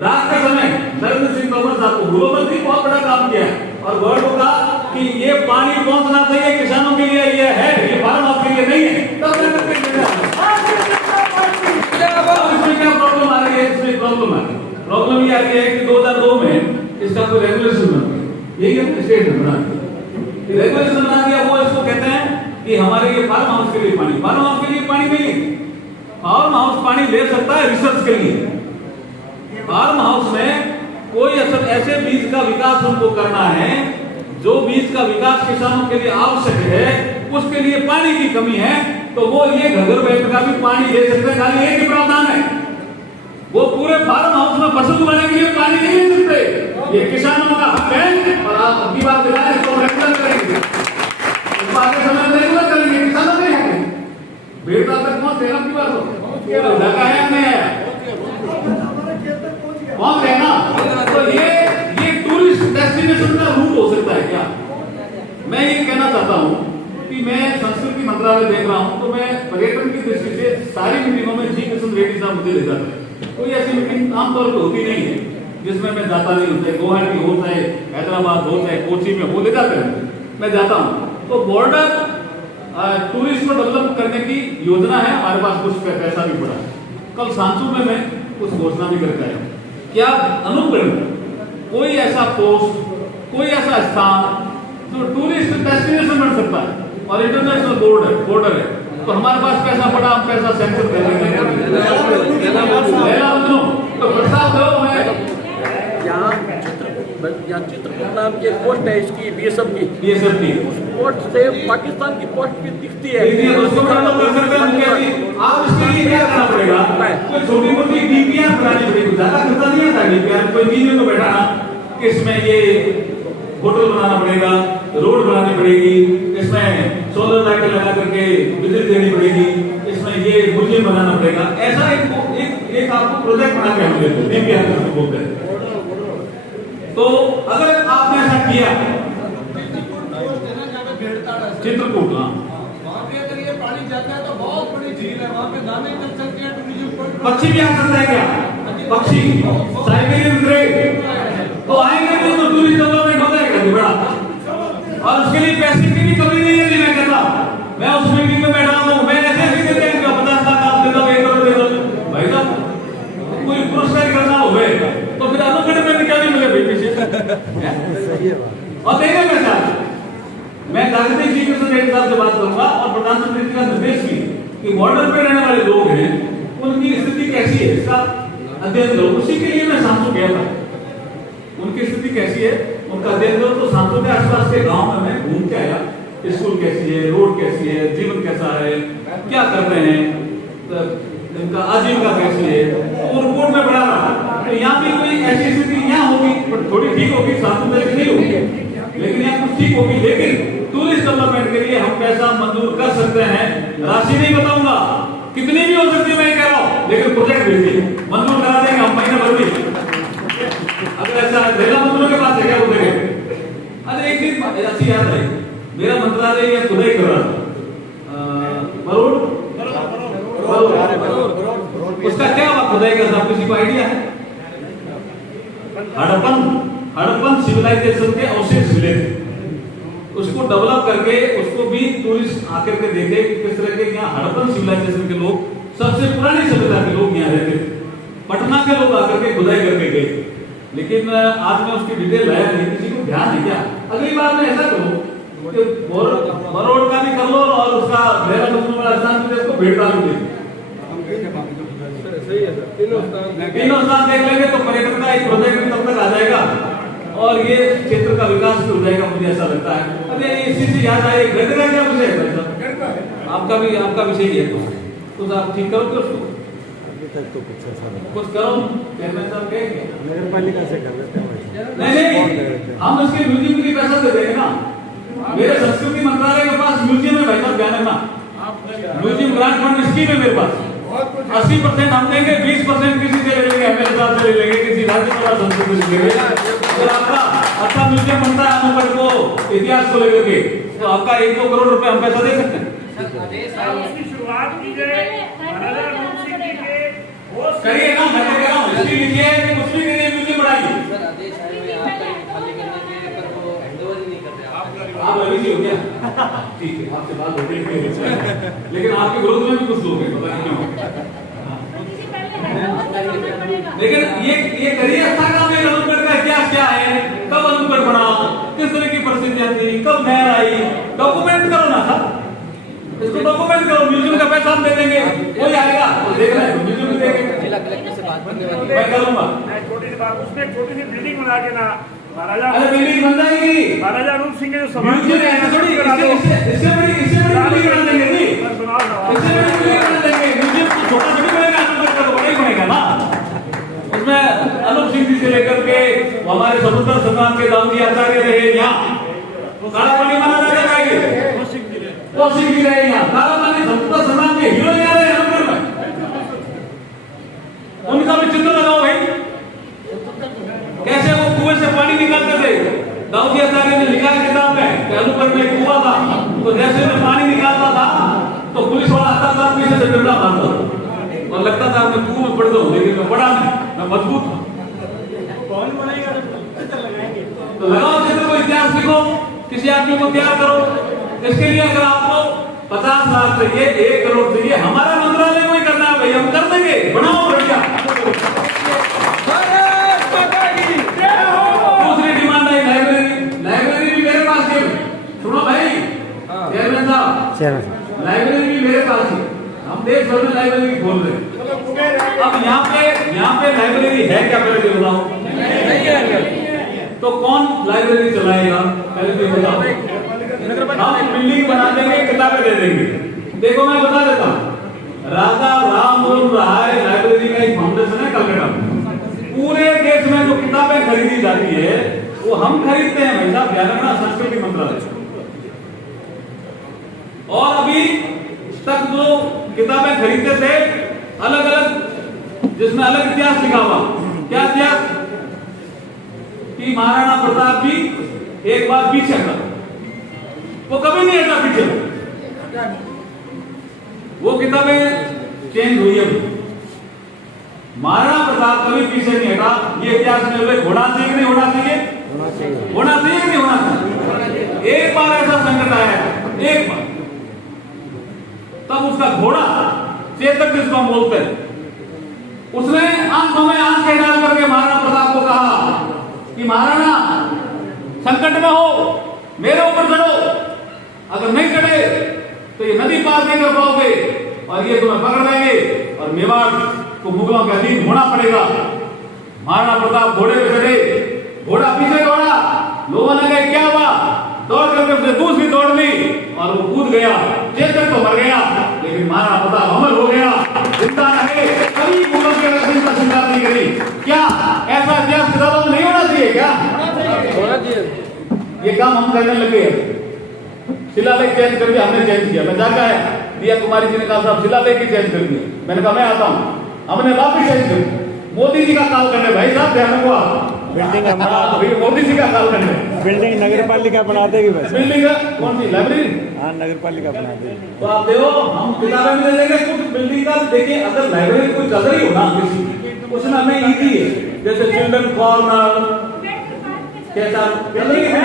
रात के समय नरेंद्र सिंह तोमर साहब को गृह मंत्री बहुत बड़ा काम किया और गौरव को कहा कि ये पानी पहुंचना चाहिए किसानों के लिए, ये है, ये फार्म हाउस के लिए नहीं है। तब इसमें क्या प्रॉब्लम आ रही है? इसमें प्रॉब्लम है, प्रॉब्लम ये आ रही है कि 2002 में इसका कोई रेगुलेशन बन गया, यही है स्टेट ने बना दिया, रेगुलेशन बना दिया। वो इसको कहते हैं कि हमारे ये फार्म हाउस के लिए पानी, फार्म हाउस के लिए पानी नहीं है। फार्म हाउस पानी ले सकता है रिसर्च के लिए। फार्म हाउस में कोई ऐसे बीज का विकास हमको करना है जो बीज का विकास किसानों के लिए आवश्यक है, उसके लिए पानी की कमी है, तो वो ये घगर बैठ का भी पानी ले सकते हैं। खाली एक ही प्रावधान है, वो पूरे फार्म हाउस में फसल उगाने के लिए पानी नहीं ले सकते। ये किसानों का हक है और आप अगली बात दिलाएं तो रेगुलर करेंगे, आगे समय रेगुलर करेंगे, किसानों नहीं है। बेटा तक पहुंच देना की बात हो, लगा है नहीं है, पहुंच गए ना। तो ये टूरिस्ट डेस्टिनेशन का रूट हो सकता है क्या? मैं ये कहना चाहता हूँ कि मैं संस्कृति मंत्रालय देख रहा हूँ, तो मैं पर्यटन की दृष्टि से सारी मीटिंगों में जी किशन रेड्डी साहब मुझे ले जाते हैं। कोई ऐसी मीटिंग आमतौर पर होती नहीं है जिसमें मैं जाता नहीं हूँ, चाहे गुवाहाटी हो, चाहे हैदराबाद हो, चाहे कोची में, वो ले जाते हैं, मैं जाता हूँ। तो बॉर्डर टूरिस्ट को डेवलप करने की योजना है, हमारे पास कुछ पैसा भी पड़ा है। कल सांसू में मैं कुछ घोषणा भी करके आया। क्या अनुकरण कोई ऐसा पोस्ट, कोई ऐसा स्थान जो टूरिस्ट डेस्टिनेशन बन सकता है और इंटरनेशनल बॉर्डर है, तो हमारे पास पैसा पड़ा, हम पैसा सैंक्शन कर देंगे। तो प्रस्ताव दो। मैं यहाँ चित्रकूट नाम की एक पोस्ट है इसकी, बीएसएफ की, उस पोस्ट से पाकिस्तान की पोस्ट भी दिखती है। उसको कर सकते हैं। आप इसके लिए क्या करना पड़ेगा? कोई छोटी मोटी डीपीआर बनानी पड़ेगी, ज्यादा खर्चा नहीं आता डीपीआर। कोई इंजीनियर को बैठाना कि इसमें ये होटल बनाना पड़ेगा, रोड बनानी पड़ेगी, इसमें सोलर लाइट लगा करके बिजली देनी पड़ेगी, इसमें ये म्यूजियम बनाना पड़ेगा। ऐसा एक आपको प्रोजेक्ट बना के हम देते हैं, डीपीआर बोलते हैं। तो अगर आपने ऐसा किया, चित्रकूट, हाँ, वहाँ पे अगर ये पानी जाता है तो बहुत बड़ी झील है, वहाँ पे नामे चल सकते हैं टूरिज्म पॉइंट। पक्षी भी आ सकता है क्या? पक्षी साइबेरियन ग्रे तो आएंगे तो टूरिस्ट डेवलपमेंट हो जाएगा बड़ा। और उसके लिए पैसे की भी कमी नहीं है। मैं कहता मैं उस मीटिंग में बैठा हूँ, मैं ऐसे देते हैं 50 लाख आप दे दो, 1 करोड़ दे दो, भाई साहब कोई पुरस्कार करना हो तो फिर अनुकरण में क्या नहीं मिले भाई पीछे और देंगे पैसा। मैं जागतिक जी किशन रेड्डी साहब से बात करूंगा और प्रधानमंत्री जी का निर्देश भी कि बॉर्डर पे रहने वाले लोग हैं, उनकी स्थिति कैसी है इसका अध्ययन करो। उसी के लिए मैं सांसू गया था, उनकी स्थिति कैसी है उनका अध्ययन करो। तो सांसू के आसपास के गांव में मैं घूम के आया, स्कूल कैसी है, रोड कैसी है, जीवन कैसा है, क्या कर रहे हैं, इनका आजीविका कैसी है, वो रिपोर्ट में बढ़ा रहा। तो यहाँ भी कोई ऐसी स्थिति यहाँ होगी, थोड़ी ठीक होगी, सांसू में नहीं होगी, लेकिन यहाँ कुछ ठीक होगी। लेकिन टूरिस्ट डेवलपमेंट के लिए हम पैसा मंजूर कर सकते हैं। राशि नहीं बताऊंगा कितनी भी हो सकती है, मैं कह रहा हूँ, लेकिन प्रोजेक्ट भेजिए, मंजूर करा देंगे हम महीने भर में। अगर ऐसा जिला मंत्रियों के पास है क्या बोलेंगे? अरे एक दिन अच्छी याद है, मेरा मंत्रालय ये खुदाई कर रहा था, उसका क्या हुआ खुदाई का? साहब किसी को आइडिया है? हड़प्पन सिविलाइजेशन के अवशेष मिले थे, उसको डेवलप करके उसको भी टूरिस्ट आकर के देखे कि किस तरह के यहाँ हड़प्पन सिविलाइजेशन के लोग, सबसे पुरानी सभ्यता के लोग यहाँ रहते थे। पटना के लोग आकर के खुदाई करके गए, लेकिन आज मैं उसकी डिटेल लाया नहीं, किसी को ध्यान नहीं किया। अगली बार मैं ऐसा करूँ कि बरोड़ का भी कर लो और उसका देहरादून वाला स्थान भी उसको भेड़ता भी दे, तीनों स्थान देख लेंगे तो पर्यटन का एक प्रोजेक्ट तब तक आ जाएगा और ये क्षेत्र का विकास भी हो जाएगा, मुझे ऐसा लगता है। अरे इसी से याद आया, गडकरी का विषय है, आपका विषय ही है, तो आप ठीक करो उसको, कुछ करो। चेयरमैन साहब कहेंगे नगर पालिका से कर लेते हैं। नहीं, हम उसके म्यूजियम के लिए पैसा दे देंगे ना। मेरे संस्कृति मंत्रालय के पास म्यूजियम है भाई साहब, ध्यान रखना, म्यूजियम ग्रांट फंड स्कीम है मेरे पास। 80% हम देंगे, 20% किसी से ले लेंगे, एमएलए साहब से ले लेंगे, किसी राज्य सभा संसद से ले लेंगे। अगर आपका अच्छा म्यूजियम बनता है अनुकरण को, इतिहास को लेकर के, तो आपका 1-2 करोड़ रुपए हम पैसा दे सकते हैं। उसकी शुरुआत की जाए, करिए ना, मैं कह रहा हूँ, इसकी लीजिए, कुछ भी बिजी हो गया? ठीक है, आपसे बात हो गई। लेकिन आपके विरोध में भी कुछ लोग हैं, पता नहीं क्यों। लेकिन ये करिए अच्छा काम है। अनूपगढ़ का इतिहास क्या है, कब अनूपगढ़ बना, किस तरह की परिस्थितियां थी, कब नहर आई, डॉक्यूमेंट करो ना सर, इसको डॉक्यूमेंट करो। म्यूजियम का पैसा हम दे देंगे, कोई आएगा तो देख रहे हैं, म्यूजियम में देंगे। जिला कलेक्टर से बात करने वाली मैं करूंगा। छोटी सी बात, उसमें एक छोटी सी बिल्डिंग बना के ना महाराजा अरे बिल्डिंग बन जाएगी, महाराजा रूप सिंह के जो समाधि म्यूजियम ऐसे थोड़ी, इससे बड़ी बिल्डिंग बना देंगे जी, इससे बड़ी बिल्डिंग बना देंगे। म्यूजियम तो छोटा थोड़ी बनेगा, अनूपगढ़ का तो बड़ा ही बनेगा ना। उसमें अनूप सिंह जी से लेकर के हमारे स्वतंत्रता संग्राम के दाऊदी आचार्य रहे यहाँ, तो काला पानी माना जाएगा, वो सिंह भी रहे यहाँ। काला पानी स्वतंत्रता संग्राम के हीरो यहाँ रहे अनूपगढ़ में, उनका भी चित्र लगाओ भाई। कैसे वो कुएं से पानी निकालते थे, दाऊदी आचार्य ने लिखा है किताब में कि अनूपगढ़ में एक कुआं था, तो जैसे मैं पानी निकालता था तो पुलिस वाला आता था, पीछे से डंडा मारता था और लगता था मैं कुएं में पड़ जाऊं, लेकिन मैं पड़ा नहीं, मैं मजबूत था। कौन बनाएगा? तो लगाओ चित्र को, इतिहास लिखो, किसी आदमी को तैयार करो। इसके लिए अगर आपको 50 लाख चाहिए, 1 करोड़ चाहिए, हमारा मंत्रालय को ही करना है भाई, हम कर देंगे। बनाओ बढ़िया। दूसरी डिमांड है लाइब्रेरी। लाइब्रेरी भी मेरे पास है, सुनो भाई चेयरमैन साहब, लाइब्रेरी भी मेरे पास है। हम देश भर में लाइब्रेरी खोल रहे हैं। अब यहाँ पे लाइब्रेरी है क्या, पहले तो बताओ। तो कौन लाइब्रेरी चलाएगा, पहले तो बताओ। हम बिल्डिंग बना देंगे, किताबें दे देंगे। देखो मैं बता देता हूँ, राजा राममोहन राय लाइब्रेरी का एक फाउंडेशन है कलकत्ता में। पूरे देश में जो किताबें खरीदी जाती है वो हम खरीदते हैं भाई साहब, ध्यान रखना, संस्कृति मंत्रालय। और अभी तक जो किताबें खरीदते थे अलग अलग, जिसमें अलग इतिहास लिखा हुआ, क्या इतिहास कि महाराणा प्रताप जी एक बार पीछे हटा, वो कभी नहीं हटा पीछे। वो किताबें चेंज हुई है। महाराणा प्रताप कभी पीछे नहीं हटा। ये इतिहास में होना चाहिए नहीं होना चाहिए, होना चाहिए नहीं होना चाहिए। एक बार ऐसा संकट आया, एक बार, तब उसका घोड़ा चेतक जिसको हम बोलते हैं, उसने आंखों में आंखें डाल करके महाराणा प्रताप को कहा कि महाराणा संकट में हो, मेरे ऊपर चढ़ो, अगर नहीं चढ़े तो ये नदी पार नहीं कर पाओगे और ये तुम्हें पकड़ लेंगे और मेवाड़ को मुगलों के अधीन होना पड़ेगा। महाराणा प्रताप घोड़े पे चढ़े, घोड़ा पीछे दौड़ा, लोगों ने कहा क्या हुआ, दौड़ करके उसने दूसरी दौड़ ली और वो कूद गया। चेतक तो मर गया, लेकिन महाराणा प्रताप अमर हो गया, जिंदा रहे, कभी मुगलों के रक्षण का स्वीकार नहीं करी। क्या ऐसा इतिहास किताबों में नहीं होना चाहिए क्या? होना चाहिए। ये काम हम करने लगे हैं। शिलालेख चेंज करके हमने चेंज किया। मैं जाकर आया, दिया कुमारी जी ने कहा साहब शिलालेख ही चेंज कर दिए। मैंने कहा मैं आता हूँ, हमने वापिस चेंज कर दिया। मोदी जी का काल करने, भाई साहब ध्यान रखो, बिल्डिंग मोदी जी का काल करने, बिल्डिंग नगर पालिका बना देगी बस। बिल्डिंग कौन सी लाइब्रेरी? हाँ नगर पालिका बना देगी। तो आप देखो हम किताबें भी दे देंगे, कुछ बिल्डिंग का देखिए। अगर लाइब्रेरी कोई चल रही हो ना किसी, उसमें हमें इजी है, जैसे चिल्ड्रन कॉर्नर, कैसा चल रही है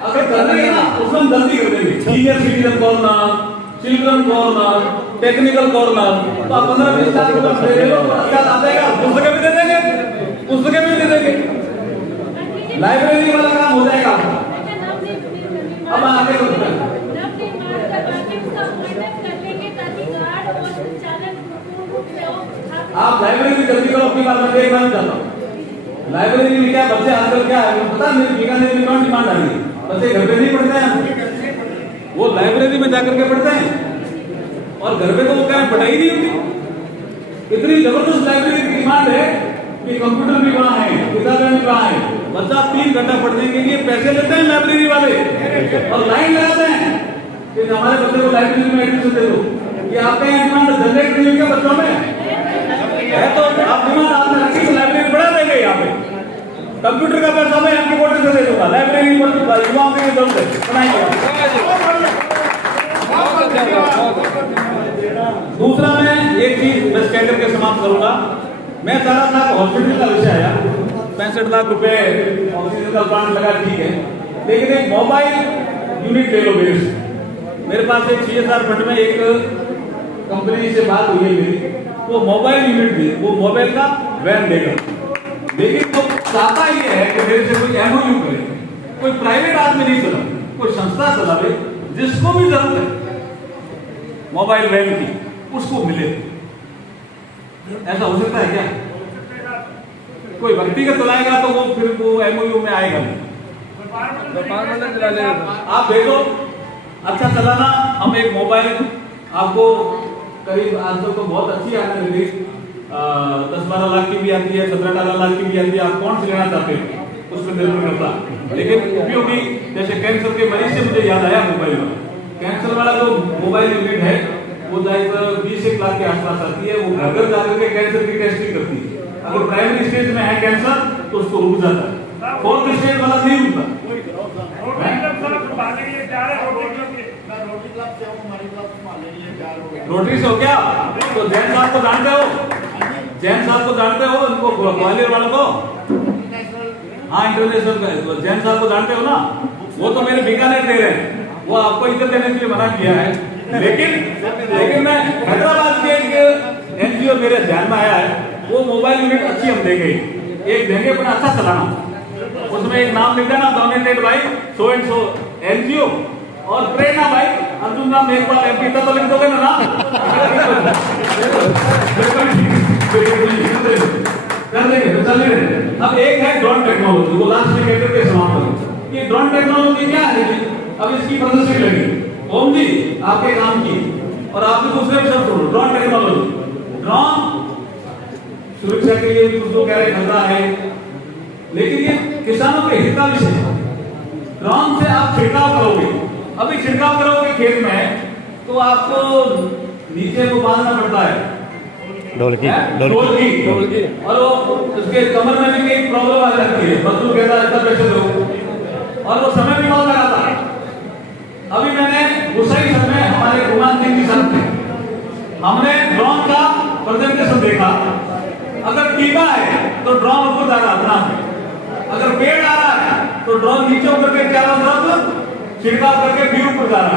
अगर चल रही है ना, उसमें हम जल्दी कर देंगे। Senior citizen corner, children corner, technical corner, तो आप 15-20 लाख रुपए दे दे, आ जाएगा। पुस्तकें भी दे देंगे, पुस्तकें भी दे देंगे, लाइब्रेरी वाला काम हो जाएगा। अब आगे बढ़ते हैं। आप लाइब्रेरी जल्दी करो, अपनी बात मैं एक बार चाहता हूँ। लाइब्रेरी में क्या बच्चे आजकल क्या है पता नहीं, बीकानेर में कौन डिमांड आ रही है, बच्चे घर पे नहीं पढ़ते हैं, वो लाइब्रेरी में जाकर के पढ़ते हैं और घर पे तो वो क्या पढ़ाई नहीं होती। इतनी जबरदस्त लाइब्रेरी की डिमांड है कि कंप्यूटर भी वहाँ है, किताबें भी वहाँ है। बच्चा 3 घंटा पढ़ने के लिए पैसे लेते हैं लाइब्रेरी वाले और लाइन लगाते हैं कि हमारे बच्चे को लाइब्रेरी में एडमिशन दे दो। ये आपके यहाँ डिमांड जनरेट नहीं हुई बच्चों में है, तो आप डिमांड आपने रखी तो लाइब्रेरी बढ़ा देंगे। यहाँ पे कंप्यूटर का पैसा मैं आपके कोटे से दे दूंगा, लाइब्रेरी युवाओं के लिए जरूरत है, बनाएंगे। दूसरा मैं एक चीज बस कह करके समाप्त करूंगा। मैं चाह रहा था हॉस्पिटल का विषय आया, 65 लाख रुपए ऑक्सीजन का प्लांट लगा, ठीक है, लेकिन एक मोबाइल यूनिट ले लो मेरे से। मेरे पास एक CSR फंड में एक कंपनी से बात हुई है मेरी, वो मोबाइल यूनिट दी, वो मोबाइल का वैन देगा। लेकिन वो चाहता ही है कि मेरे से कोई MOU करे, कोई प्राइवेट आदमी नहीं चला, कोई संस्था चलावे, जिसको भी जरूरत है मोबाइल वैन की उसको मिले। ऐसा हो सकता है क्या? कोई व्यक्तिगत चलाएगा तो वो फिर वो MOU में आएगा नहीं। आप देखो अच्छा चलाना, हम एक मोबाइल आपको करीब आजकल तो बहुत अच्छी आने लगी, 10-12 लाख की भी आती है, 17-18 लाख की भी आती है। आप कौन सी लेना चाहते हैं उस पर निर्भर करता। लेकिन उपयोगी जैसे कैंसर के मरीज से मुझे याद आया मोबाइल में, कैंसर वाला जो मोबाइल यूनिट है वो 20-1 लाख के आसपास आती है। वो घर घर जाकर के कैंसर की टेस्टिंग करती है। अगर प्राइमरी स्टेज में है कैंसर तो उसको रुक जाता है, 4th स्टेज वाला नहीं रुकता। रोटरी से हो क्या? तो जैन साहब को जानते हो? जैन साहब को जानते हो? उनको ग्वालियर वालों को? हाँ, इंटरनेशनल जैन साहब को जानते हो ना? वो तो मेरे बीकानेर दे रहे हैं, वो आपको इधर देने के लिए मना किया है। लेकिन मैं हैदराबाद के एक NGO मेरे ध्यान में आया है, वो मोबाइल यूनिट अच्छी हम देंगे, एक देंगे अपना अच्छा चलाना। उसमें एक नाम लिख देना, donated by so and so NGO, और प्रेरणा भाई अर्जुन राम मेघवाल MP, तो लिख दोगे ना नाम? कर देंगे, चल रहे। अब एक है ड्रोन टेक्नोलॉजी, वो लास्ट में कहते थे समाप्त करो। ये ड्रोन टेक्नोलॉजी क्या है? अब इसकी प्रदर्शनी लगी ओम जी आपके काम की, और आपने दूसरे भी सब छोड़ो। ड्रोन टेक्नोलॉजी, ड्रोन सुरक्षा के लिए भी कुछ लोग कह रहे खतरा है, लेकिन ये किसानों के हित का विषय है। ड्रोन से आप छिड़काव करोगे, अभी छिड़काव करोगे खेत में तो आपको नीचे को बांधना पड़ता है ढोलकी और वो उसके कमर में भी कई प्रॉब्लम आ जाती है। मजदूर कहता है इतना प्रेशर दो, और वो समय भी बहुत लगाता है। अभी मैंने गुसाई सर में हमारे गुमान सिंह जी सर थे, हमने ड्रोन का प्रेजेंटेशन देखा। अगर टीका है तो ड्रोन ऊपर जा रहा है, अगर पेड़ आ रहा है तो ड्रोन नीचे उतर के चारों तरफ छिड़काव करके भी ऊपर जा रहा है।